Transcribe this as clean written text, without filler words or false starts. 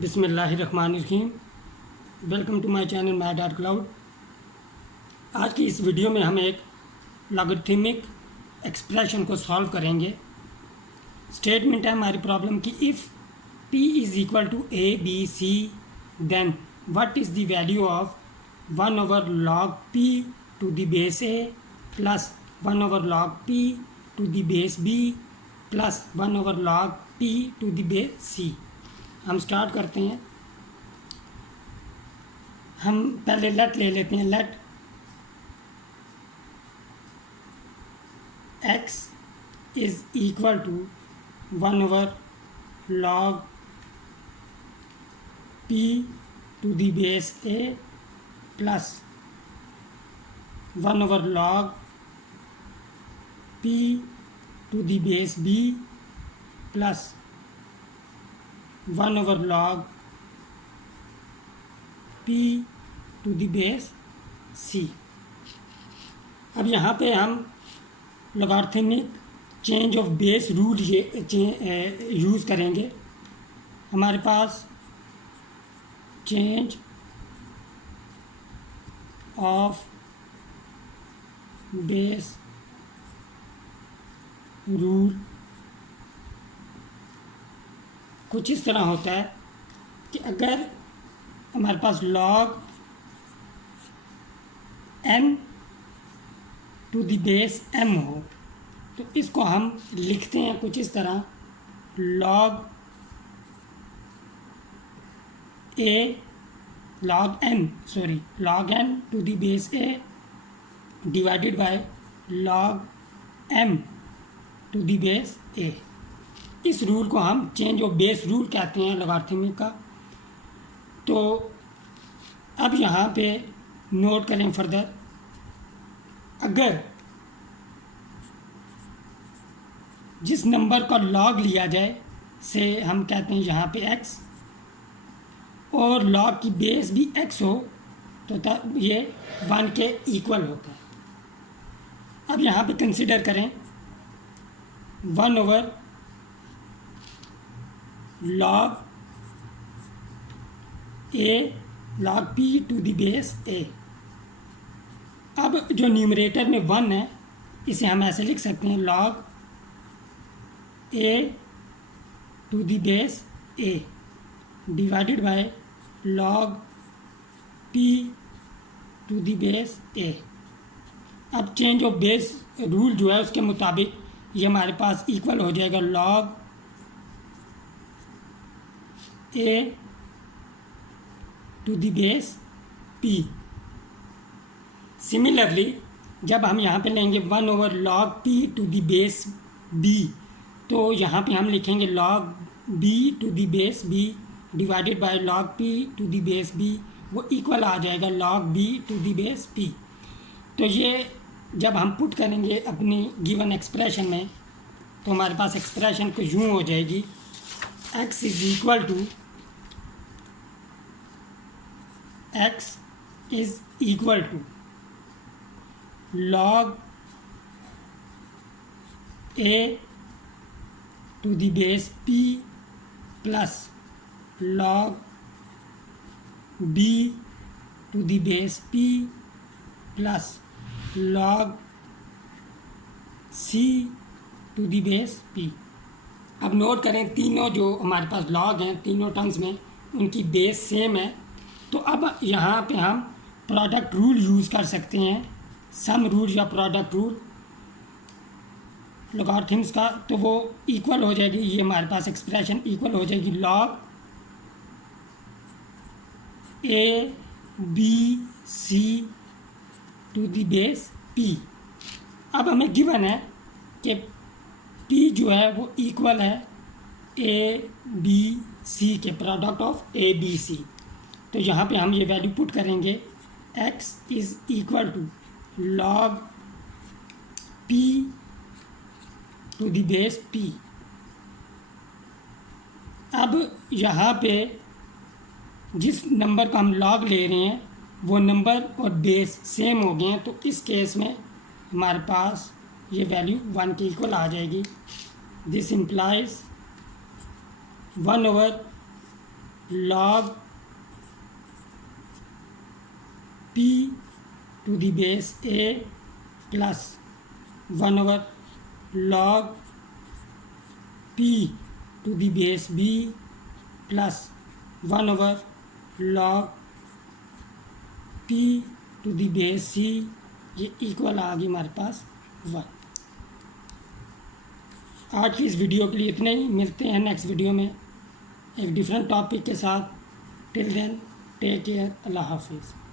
बिस्मिल्लाहिर्रहमानिर्रहीम। Welcome to my channel my dot cloud. आज की इस वीडियो में हम एक लॉगरिथमिक एक्सप्रेशन को सॉल्व करेंगे। स्टेटमेंट है हमारी प्रॉब्लम की, if p is equal to a b c then what is the value of 1 over log p to the base a plus 1 over log p to the base b plus 1 over log p to the base c। हम start करते हैं। हम पहले let ले लेते हैं। Let x is equal to 1 over log p to the base a plus 1 over log p to the base b plus 1 over log p to the base c। अब यहाँ पे हम logarithmic change of base rule use करेंगे। हमारे पास change of base rule कुछ इस तरह होता है कि अगर हमारे पास log m to the base m हो तो इसको हम लिखते हैं कुछ इस तरह, log m to the base a divided by log m to the base a। इस रूल को हम चेंज ऑफ बेस रूल कहते हैं लॉगरिथमिक का। तो अब यहाँ पे नोट करें फर्दर, अगर जिस नंबर का लॉग लिया जाए से हम कहते हैं यहाँ पे x और लॉग की बेस भी x हो तो तब ये 1 के इक्वल होता है। अब यहाँ पे कंसिडर करें 1 over log a log p to the base a। अब जो न्यूमरेटर में 1 है इसे हम ऐसे लिख सकते हैं, log a to the base a divided by log p to the base a। अब चेंज ऑफ बेस रूल जो है उसके मुताबिक ये हमारे पास इक्वल हो जाएगा log a to the base p। Similarly जब हम यहाँ पे लेंगे 1 over log p to the base b तो यहाँ पे हम लिखेंगे log b to the base b divided by log p to the base b, वो इक्वल आ जाएगा log b to the base p। तो ये जब हम पुट करेंगे अपनी गिवन एक्सप्रेशन में तो हमारे पास एक्सप्रेशन को यूँ हो जाएगी, x is equal to log a to the base p plus log b to the base p plus log c to the base p। अब नोट करें तीनों जो हमारे पास लॉग हैं तीनों टर्म्स में उनकी बेस सेम है। तो अब यहाँ पे हम प्रोडक्ट रूल यूज़ कर सकते हैं, सम रूल या प्रोडक्ट रूल लॉगरिथम्स का, तो वो इक्वल हो जाएगी। ये हमारे पास एक्सप्रेशन इक्वल हो जाएगी log a b c to the base p। अब हमें गिवन है कि p जो है वो इक्वल है a b c के, product of a b c। तो यहाँ पे हम ये वैल्यू पुट करेंगे, x is equal to log p to the base p। अब यहाँ पे जिस नंबर का हम log ले रहे हैं वो नंबर और बेस सेम हो गए हैं, तो इस केस में हमारे पास ये वैल्यू 1 के इक्वल आ जाएगी। This implies 1 over log p to the base a plus 1 over log p to the base b plus 1 over log p to the base c, ये इक्वल आ गई हमारे पास 1। आज की इस वीडियो के लिए इतने ही, मिलते हैं नेक्स्ट वीडियो में एक डिफरेंट टॉपिक के साथ। टिल देन टेक केयर, अल्लाह हाफिज़।